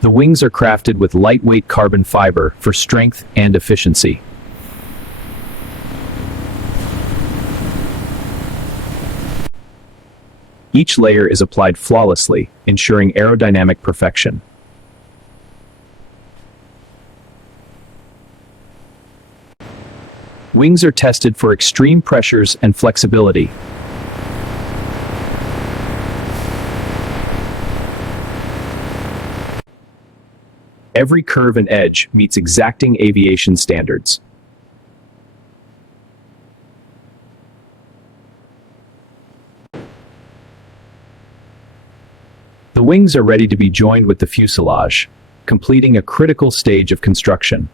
The wings are crafted with lightweight carbon fiber for strength and efficiency. Each layer is applied flawlessly, ensuring aerodynamic perfection. Wings are tested for extreme pressures and flexibility. Every curve and edge meets exacting aviation standards. The wings are ready to be joined with the fuselage, completing a critical stage of construction.